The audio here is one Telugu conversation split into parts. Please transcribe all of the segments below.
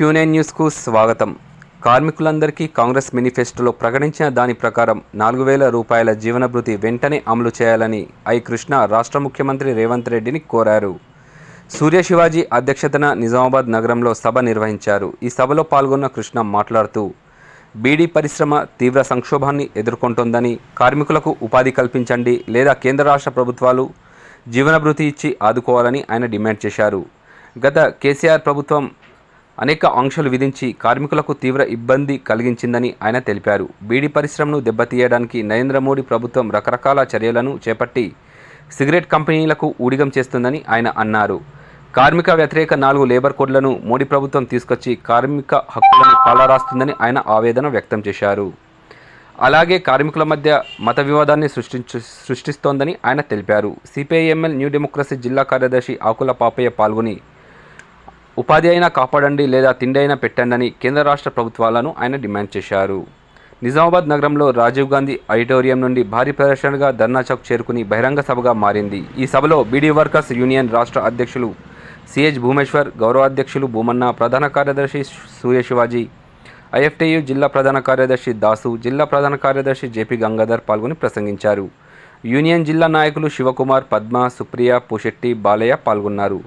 Q9 న్యూస్కు స్వాగతం. కార్మికులందరికీ కాంగ్రెస్ మేనిఫెస్టోలో ప్రకటించిన దాని ప్రకారం 4000 రూపాయల జీవనభృతి వెంటనే అమలు చేయాలని కృష్ణ రాష్ట్ర ముఖ్యమంత్రి రేవంత్ రెడ్డిని కోరారు. సూర్య శివాజీ అధ్యక్షతన నిజామాబాద్ నగరంలో సభ నిర్వహించారు. ఈ సభలో పాల్గొన్న కృష్ణ మాట్లాడుతూ బీడీ పరిశ్రమ తీవ్ర సంక్షోభాన్ని ఎదుర్కొంటోందని, కార్మికులకు ఉపాధి కల్పించండి లేదా కేంద్ర రాష్ట్ర ప్రభుత్వాలు జీవనభృతి ఇచ్చి ఆదుకోవాలని ఆయన డిమాండ్ చేశారు. గత కేసీఆర్ ప్రభుత్వం అనేక ఆంక్షలు విధించి కార్మికులకు తీవ్ర ఇబ్బంది కలిగించిందని ఆయన తెలిపారు. బీడీ పరిశ్రమను దెబ్బతీయడానికి నరేంద్ర మోడీ ప్రభుత్వం రకరకాల చర్యలను చేపట్టి సిగరెట్ కంపెనీలకు ఊడిగం చేస్తుందని ఆయన అన్నారు. కార్మిక వ్యతిరేక 4 లేబర్ కోడ్లను మోడీ ప్రభుత్వం తీసుకొచ్చి కార్మిక హక్కులను కాలరాస్తుందని ఆయన ఆవేదన వ్యక్తం చేశారు. అలాగే కార్మికుల మధ్య మత వివాదాన్ని సృష్టిస్తోందని ఆయన తెలిపారు. సిపిఐఎంఎల్ న్యూ డెమోక్రసీ జిల్లా కార్యదర్శి ఆకుల పాపయ్య పాల్గొని ఉపాధి అయినా కాపాడండి లేదా తిండి అయినా పెట్టండి కేంద్ర రాష్ట్ర ప్రభుత్వాలను ఆయన డిమాండ్ చేశారు. నిజామాబాద్ నగరంలో రాజీవ్ గాంధీ ఆడిటోరియం నుండి భారీ ప్రదర్శనగా ధర్నా చౌక్ చేరుకుని బహిరంగ సభగా మారింది. ఈ సభలో బీడీ వర్కర్స్ యూనియన్ రాష్ట్ర అధ్యక్షులు సిహెచ్ భూమేశ్వర్, గౌరవ అధ్యక్షులు భూమన్న, ప్రధాన కార్యదర్శి సూర్య శివాజీ, ఐఎఫ్టియు జిల్లా ప్రధాన కార్యదర్శి దాసు, జిల్లా ప్రధాన కార్యదర్శి జేపీ గంగాధర్ పాల్గొని ప్రసంగించారు. యూనియన్ జిల్లా నాయకులు శివకుమార్, పద్మ, సుప్రియ, పూశెట్టి, బాలయ్య పాల్గొన్నారు.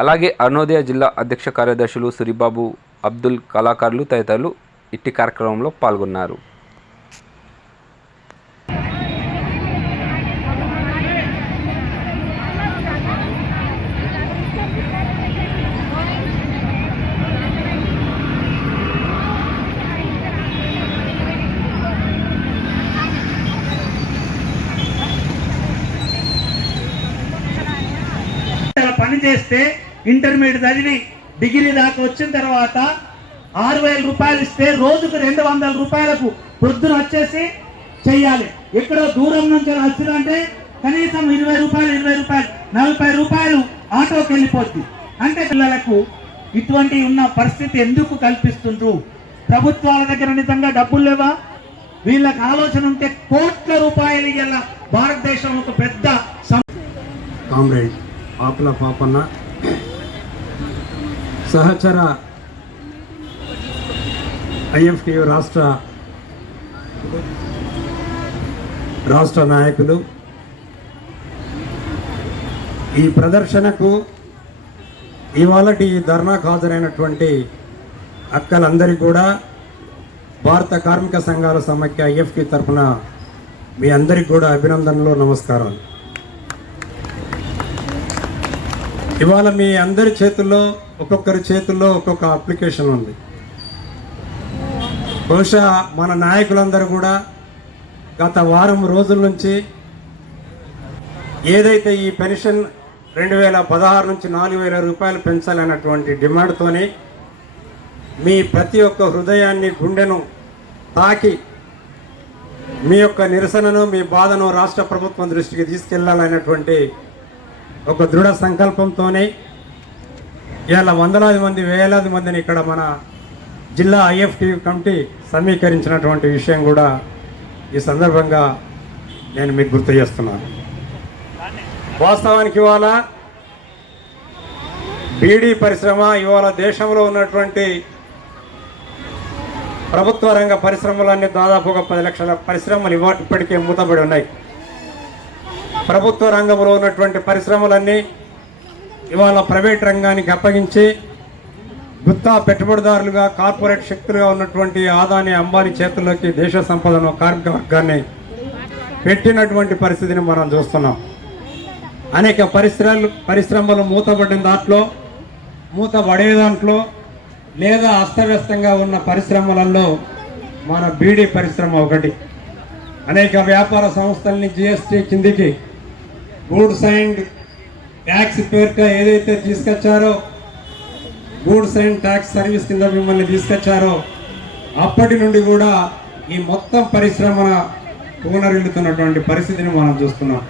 అలాగే అరుణోదయ జిల్లా అధ్యక్ష కార్యదర్శులు సురిబాబు, అబ్దుల్, కళాకారులు తదితరులు ఇట్టి కార్యక్రమంలో పాల్గొన్నారు. పని చేస్తే ఇంటర్మీడియట్ చదివి డిగ్రీ దాకా వచ్చిన తర్వాత 6000 రూపాయలు ఇస్తే రోజుకు 200 రూపాయలకు పొద్దున వచ్చేసి చెయ్యాలి. ఎక్కడో దూరం నుంచి వచ్చిందంటే కనీసం 20 రూపాయలు 40 రూపాయలు ఆటోకి వెళ్ళిపోద్ది. అంటే పిల్లలకు ఇటువంటి ఉన్న పరిస్థితి ఎందుకు కల్పిస్తుండ్రు? ప్రభుత్వాల దగ్గర నిజంగా డబ్బులు లేవా? వీళ్ళకి ఆలోచన ఉంటే కోట్ల రూపాయలు ఇలా భారతదేశం ఒక పెద్ద కామ్రేడ్ ఆకుల పాపన్న, సహచర ఐఎఫ్టియు రాష్ట్ర నాయకులు, ఈ ప్రదర్శనకు ఇవాళటి ఈ ధర్నాకు హాజరైనటువంటి అక్కలందరికీ కూడా భారత కార్మిక సంఘాల సమాఖ్య ఐఎఫ్టి తరఫున మీ అందరికీ కూడా అభినందనలు, నమస్కారాలు. ఇవాళ మీ అందరి చేతుల్లో ఒక్కొక్కరి చేతుల్లో ఒక్కొక్క అప్లికేషన్ ఉంది. బహుశా మన నాయకులందరూ కూడా గత వారం రోజుల నుంచి ఏదైతే ఈ పెన్షన్ 2016 నుంచి 4000 రూపాయలు పెంచాలన్నటువంటి డిమాండ్తోనే మీ ప్రతి ఒక్క హృదయాన్ని, గుండెను తాకి మీ యొక్క నిరసనను, మీ బాధను రాష్ట్ర ప్రభుత్వం దృష్టికి తీసుకెళ్లాలనేటువంటి ఒక దృఢ సంకల్పంతోనే ఇవాళ వందలాది మంది, వేలాది మందిని ఇక్కడ మన జిల్లా ఐఎఫ్టి కమిటీ సమీకరించినటువంటి విషయం కూడా ఈ సందర్భంగా నేను మీకు గుర్తు చేస్తున్నాను. వాస్తవానికి ఇవాళ బీడీ పరిశ్రమ ఇవాళ దేశంలో ఉన్నటువంటి ప్రభుత్వ రంగ పరిశ్రమలన్నీ దాదాపు ఒక 10 లక్షల పరిశ్రమలు ఇప్పటికే మూతపడి ఉన్నాయి. ప్రభుత్వ రంగంలో ఉన్నటువంటి పరిశ్రమలన్నీ ఇవాళ ప్రైవేట్ రంగానికి అప్పగించి గుత్తా పెట్టుబడిదారులుగా, కార్పొరేట్ శక్తులుగా ఉన్నటువంటి ఆదాని, అంబానీ చేతుల్లోకి దేశ సంపదను, కార్మిక వర్గాన్ని పెట్టినటువంటి పరిస్థితిని మనం చూస్తున్నాం. అనేక పరిశ్రమలు మూతపడే దాంట్లో లేదా అస్తవ్యస్తంగా ఉన్న పరిశ్రమలలో మన బీడీ పరిశ్రమ ఒకటి. అనేక వ్యాపార సంస్థల్ని జిఎస్టీ కిందికి గూడ్స్ అండ్ ట్యాక్స్ పేరుతో ఏదైతే తీసుకొచ్చారో, గూడ్స్ అండ్ ట్యాక్స్ సర్వీస్ కింద మిమ్మల్ని తీసుకొచ్చారో అప్పటి నుండి కూడా ఈ మొత్తం పరిశ్రమ పునరిల్లుతున్నటువంటి పరిస్థితిని మనం చూస్తున్నాం.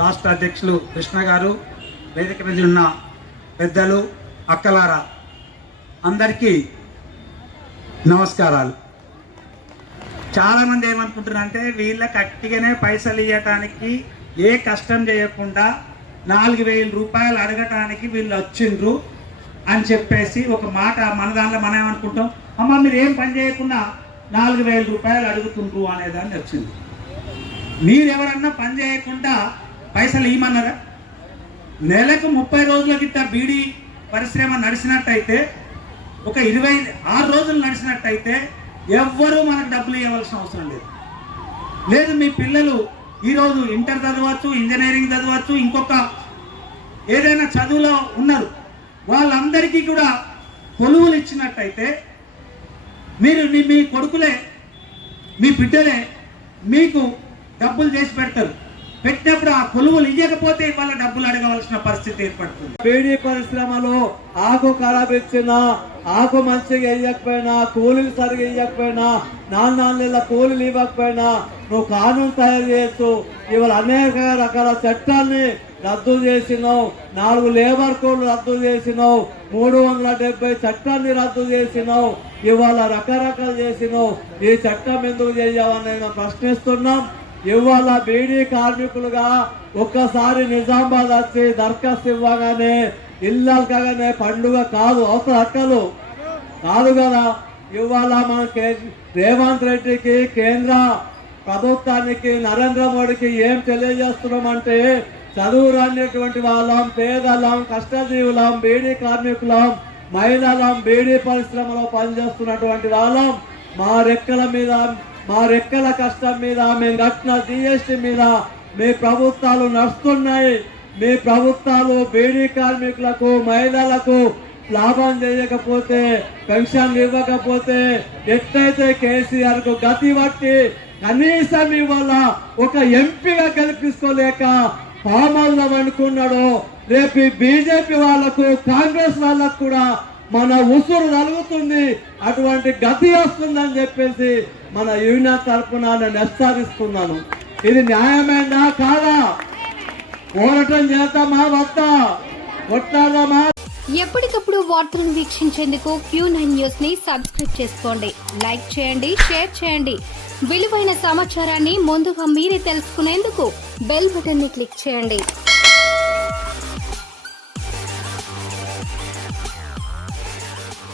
రాష్ట్ర అధ్యక్షులు కృష్ణ గారు, వేదిక మీద ఉన్న పెద్దలు, అక్కలారా, అందరికీ నమస్కారాలు. చాలామంది ఏమనుకుంటున్నారంటే వీళ్ళకి అట్టిగానే పైసలు ఇవ్వటానికి ఏ కష్టం చేయకుండా 4000 రూపాయలు అడగటానికి వీళ్ళు వచ్చిండ్రు, అని చెప్పేసి ఒక మాట మన దాంట్లో మనం ఏమనుకుంటాం, అమ్మ మీరు ఏం పని చేయకుండా 4,000 రూపాయలు అడుగుతుండ్రు అనేదాన్ని వచ్చింది. మీరెవరన్నా పని చేయకుండా పైసలు ఇవ్వమన్నారా? నెలకు 30 రోజుల కింద బీడీ పరిశ్రమ నడిచినట్టయితే, ఒక 26 రోజులు నడిచినట్టయితే ఎవ్వరూ మనకు డబ్బులు ఇవ్వాల్సిన అవసరం లేదు. మీ పిల్లలు ఈరోజు ఇంటర్ చదవచ్చు, ఇంజనీరింగ్ చదవచ్చు, ఇంకొక ఏదైనా చదువులో ఉన్నారు, వాళ్ళందరికీ కూడా కొలువులు ఇచ్చినట్టయితే మీరు మీ కొడుకులే మీ బిడ్డలే మీకు డబ్బులు చేసి పెడతారు. పెట్టినప్పుడు ఆ కొలువులు ఇవ్వకపోతే వాళ్ళ డబ్బులు అడగవలసిన పరిస్థితి ఏర్పడుతుంది. బీడీ పరిశ్రమలో ఆకు ఖరాబ్ ఇచ్చినా, ఆకు మంచిగా వేయకపోయినా, కూలీలు సరిగా ఇవ్వకపోయినా, 4 నెలల కూలీలు ఇవ్వకపోయినా నువ్వు కానూన్ తయారు చేయొచ్చు. ఇవాళ అనేక రకాల చట్టాన్ని రద్దు చేసినావు, 4 లేబర్ కోడ్లు రద్దు చేసినావు, 370 చట్టాన్ని రద్దు చేసినావు, ఇవాళ రకరకాలు చేసినావు. ఈ చట్టం ఎందుకు చేయవని నేను ప్రశ్నిస్తున్నాం. ఇవాళ బీడీ కార్మికులుగా ఒక్కసారి నిజామాబాద్ వచ్చి దరఖాస్తు ఇవ్వగానే ఇల్లల్కగానే పండుగ కాదు, అవసరం హక్కలు కాదు కదా. ఇవాళ మన రేవంత్ రెడ్డికి, కేంద్ర ప్రభుత్వానికి, నరేంద్ర మోడీకి ఏం తెలియజేస్తున్నామంటే, చదువు రానిటువంటి వాళ్ళం, పేదలం, కష్టజీవులం, బీడీ కార్మికులం, మహిళలం, బీడీ పరిశ్రమలో పనిచేస్తున్నటువంటి వాళ్ళం, మా రెక్కల కష్టం మీద, మేము కట్టిన జీఎస్టీ మీద మీ ప్రభుత్వాలు నడుస్తున్నాయి. మీ ప్రభుత్వాలు బీడీ కార్మికులకు, మహిళలకు లాభం చేయకపోతే, పెన్షన్ ఇవ్వకపోతే, ఎట్లయితే కేసీఆర్ కు గతి పట్టి కనీసం ఇవాళ ఒక ఎంపీగా గెలిపించుకోలేక పామల్లో అనుకున్నాడో, రేపు బీజేపీ వాళ్లకు, కాంగ్రెస్ వాళ్ళకు కూడా మన ఉసురు తలుగుతుంది, అటువంటి గతి వస్తుందని చెప్పేసి మన యూనియన్ తరఫున నేను హెచ్చరిస్తున్నాను. ఇది న్యాయమేనా కాదా? పోరాటం చేద్దామా వద్దా? కొట్లాడదామా? ఎప్పటికప్పుడు వార్తలను వీక్షించేందుకు Q9 న్యూస్ ని సబ్స్క్రైబ్ చేసుకోండి, లైక్ చేయండి, షేర్ చేయండి. విలువైన సమాచారాన్ని ముందుగా మీరే తెలుసుకునేందుకు బెల్ బటన్ ని క్లిక్ చేయండి.